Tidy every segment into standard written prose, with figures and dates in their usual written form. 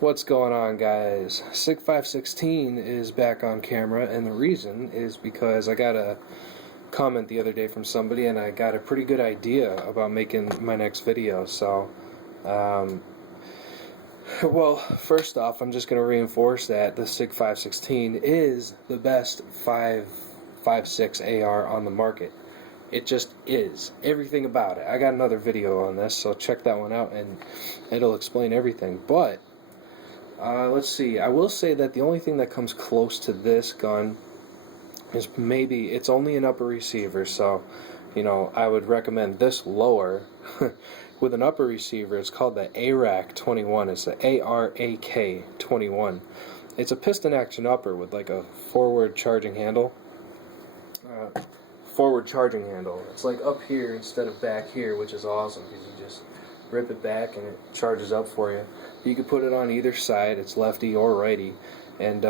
What's going on, guys? Sig516 is back on camera, and the reason is because I got a comment the other day from somebody and I got a pretty good idea about making my next video. So well, first off, I'm just going to reinforce that the Sig516 is the best 5.56 AR on the market. It just is. Everything about it. I got another video on this, so check that one out and it'll explain everything. But let's see. I will say that the only thing that comes close to this gun is maybe it's only an upper receiver, so you know I would recommend this lower with an upper receiver. It's called the ARAK 21. It's the ARAK 21. It's a piston action upper with like a forward charging handle. It's like up here instead of back here, which is awesome because you just rip it back and it charges up for you. You can put it on either side. It's lefty or righty. And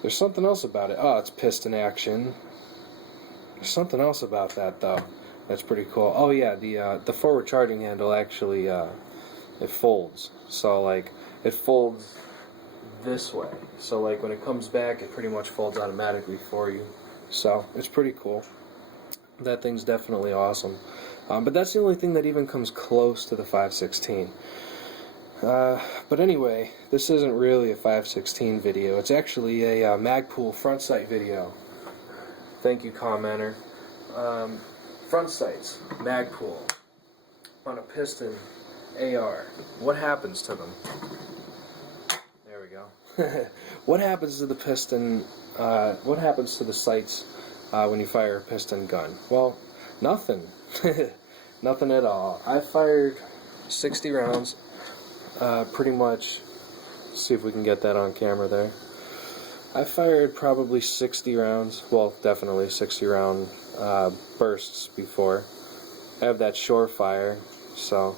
there's something else about it. Oh, it's piston action. There's something else about that though that's pretty cool. Oh yeah, the forward charging handle actually it folds. So like it folds this way. So like when it comes back, it pretty much folds automatically for you. So it's pretty cool. That thing's definitely awesome. But that's the only thing that even comes close to the 5.16. But anyway, this isn't really a 5.16 video. It's actually a Magpul front sight video. Thank you, commenter. Front sights, Magpul, on a piston AR. What happens to them? There we go. What happens to the piston? What happens to the sights when you fire a piston gun? Well, nothing. Nothing at all. I fired 60 rounds. Pretty much, see if we can get that on camera there. I fired probably 60 rounds, well, definitely 60 round bursts before. I have that Surefire, so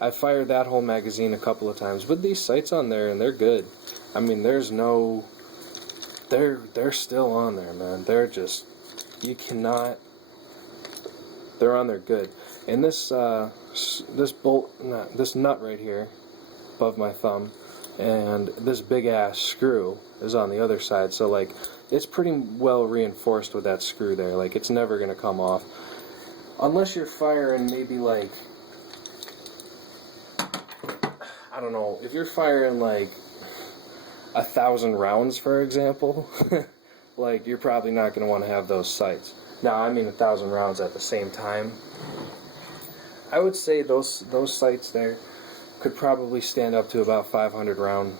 I fired that whole magazine a couple of times with these sights on there, and they're good. I mean, there's no, they're still on there, man. They're just, you cannot, they're on there good. And this this nut right here above my thumb and this big ass screw is on the other side, so like it's pretty well reinforced with that screw there. Like it's never gonna come off unless you're firing maybe like, I don't know, if you're firing like 1,000 rounds, for example, like you're probably not gonna want to have those sights. Now I mean 1,000 rounds at the same time. I would say those sights there could probably stand up to about 500 round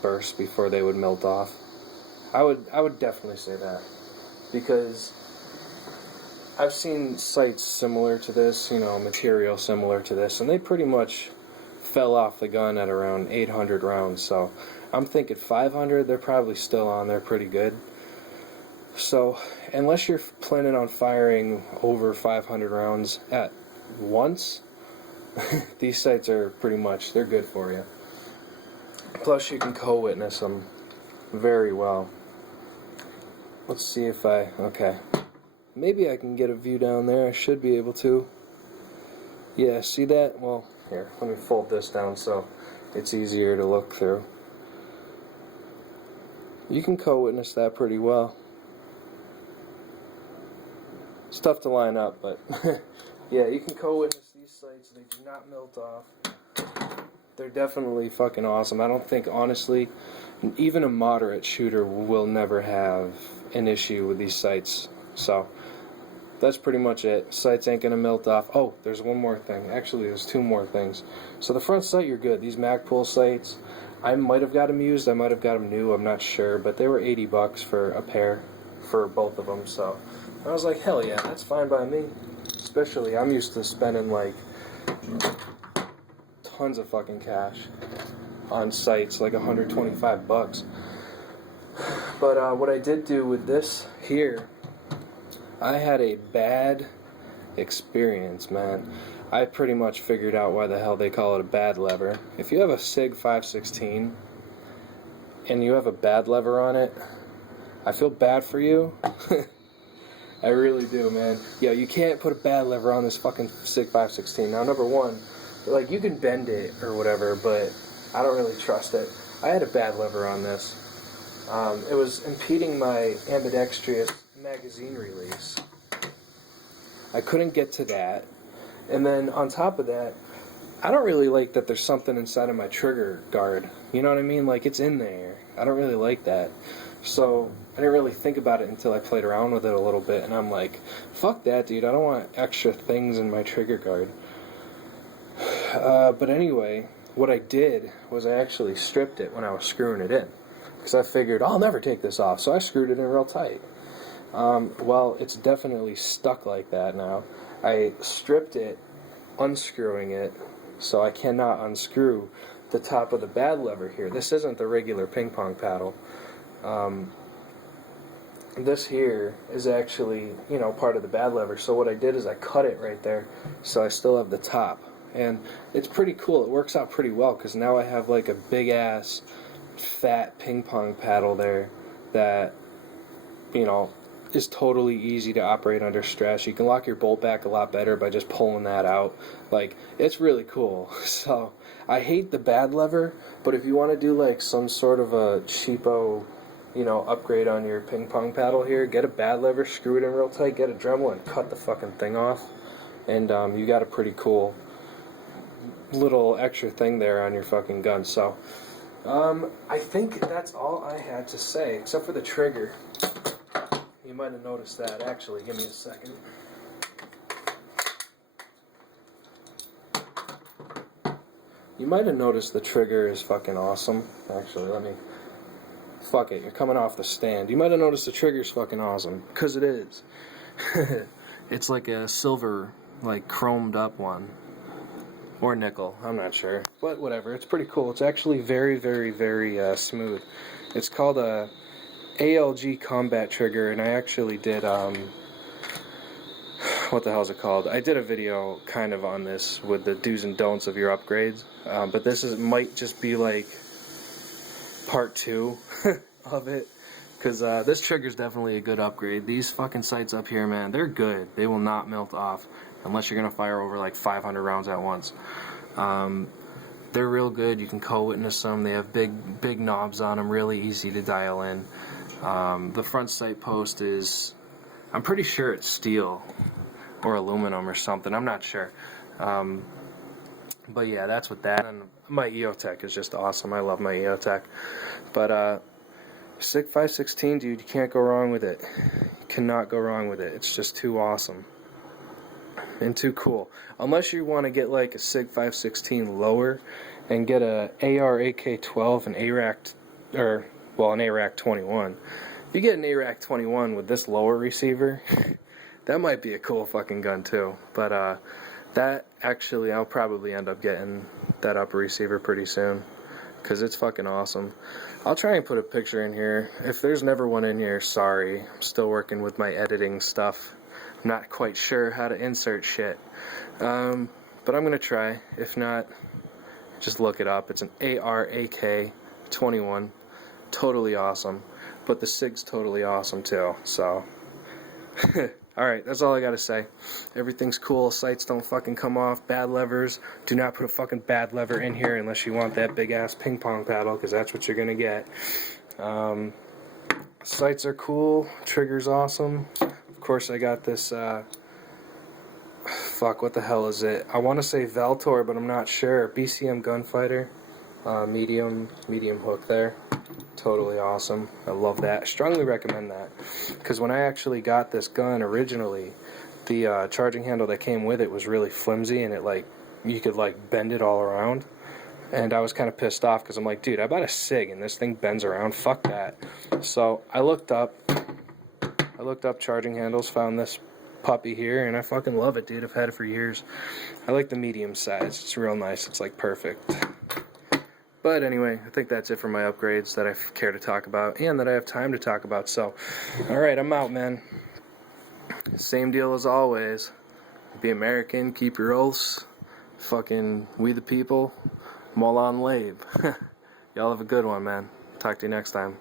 bursts before they would melt off. I would definitely say that, because I've seen sights similar to this, you know, material similar to this, and they pretty much fell off the gun at around 800 rounds. So I'm thinking 500, they're probably still on there pretty good. So unless you're planning on firing over 500 rounds at once, these sights are pretty much, they're good for you. Plus you can co-witness them very well. Let's see if okay, maybe I can get a view down there. I should be able to. Yeah, see that? Well, here, let me fold this down so it's easier to look through. You can co-witness that pretty well. It's tough to line up, but yeah, you can co-witness these sights. They do not melt off. They're definitely fucking awesome. I don't think, honestly, even a moderate shooter will never have an issue with these sights. So that's pretty much it. Sights ain't gonna melt off. Oh, there's one more thing. Actually, there's two more things. So the front sight, you're good. These Magpul sights, I might have got them used. I might have got them new. I'm not sure, but they were 80 bucks for a pair for both of them. So I was like, hell yeah, that's fine by me. Especially, I'm used to spending like tons of fucking cash on sights, like 125 bucks. But what I did do with this here, I had a bad experience, man. I pretty much figured out why the hell they call it a bad lever. If you have a Sig516 and you have a bad lever on it, I feel bad for you. I really do, man. Yo, you can't put a bad lever on this fucking Sig516. Now, number one, like, you can bend it or whatever, but I don't really trust it. I had a bad lever on this. It was impeding my ambidextrous magazine release. I couldn't get to that. And then on top of that, I don't really like that there's something inside of my trigger guard. You know what I mean? Like, it's in there. I don't really like that. So I didn't really think about it until I played around with it a little bit, and I'm like, fuck that, dude. I don't want extra things in my trigger guard. But anyway, what I did was I actually stripped it when I was screwing it in, because I figured I'll never take this off, so I screwed it in real tight. Well, it's definitely stuck like that now. I stripped it, unscrewing it, so I cannot unscrew the top of the bad lever here. This isn't the regular ping pong paddle. This here is actually, you know, part of the bad lever. So what I did is I cut it right there, so I still have the top. And it's pretty cool. It works out pretty well, because now I have like a big ass fat ping pong paddle there that, you know, is totally easy to operate under stress. You can lock your bolt back a lot better by just pulling that out. Like, it's really cool. So I hate the bad lever, but if you want to do like some sort of a cheapo, you know, upgrade on your ping pong paddle here, get a bad lever, screw it in real tight, get a Dremel, and cut the fucking thing off, and you got a pretty cool little extra thing there on your fucking gun. So I think that's all I had to say, except for the trigger. You might have noticed that. Actually, give me a second. You might have noticed the trigger is fucking awesome. Actually, let me... Fuck it, you're coming off the stand. You might have noticed the trigger's fucking awesome, because it is. It's like a silver, like, chromed up one. Or nickel, I'm not sure. But whatever, it's pretty cool. It's actually very, very, very smooth. It's called a ALG combat trigger, and I actually did, what the hell is it called? I did a video kind of on this with the do's and don'ts of your upgrades, but this might just be like part 2 of it, because this trigger's definitely a good upgrade. These fucking sights up here, man, they're good. They will not melt off unless you're gonna fire over like 500 rounds at once. They're real good. You can co-witness them. They have big knobs on them, really easy to dial in. The front sight post is, I'm pretty sure it's steel or aluminum or something. I'm not sure. But yeah, that's what that. And my EOTech is just awesome. I love my EOTech. But Sig516, dude, you can't go wrong with it. You cannot go wrong with it. It's just too awesome and too cool. Unless you want to get like a Sig516 lower and get a AR-AK-12 and ARAC, or well, an ARAC-21. If you get an ARAC-21 with this lower receiver, that might be a cool fucking gun too. But that actually, I'll probably end up getting that upper receiver pretty soon, because it's fucking awesome. I'll try and put a picture in here. If there's never one in here, sorry. I'm still working with my editing stuff. I'm not quite sure how to insert shit. But I'm going to try. If not, just look it up. It's an AR-AK-21. Totally awesome. But the SIG's totally awesome too. So, alright, that's all I gotta say. Everything's cool. Sights don't fucking come off. Bad levers. Do not put a fucking bad lever in here unless you want that big ass ping pong paddle, because that's what you're gonna get. Sights are cool. Trigger's awesome. Of course, I got this, fuck, what the hell is it? I want to say Valtor, but I'm not sure. BCM Gunfighter. Medium hook there. Totally awesome. I love that. I strongly recommend that, because when I actually got this gun originally, the charging handle that came with it was really flimsy, and it, like, you could like bend it all around, and I was kind of pissed off, because I'm like, dude, I bought a SIG and this thing bends around. Fuck that. So I looked up charging handles, found this puppy here, and I fucking love it, dude. I've had it for years. I like the medium size. It's real nice. It's like perfect. But anyway, I think that's it for my upgrades that I care to talk about, and that I have time to talk about. So, alright, I'm out, man. Same deal as always. Be American, keep your oaths. Fucking, we the people. Molan Lave. Y'all have a good one, man. Talk to you next time.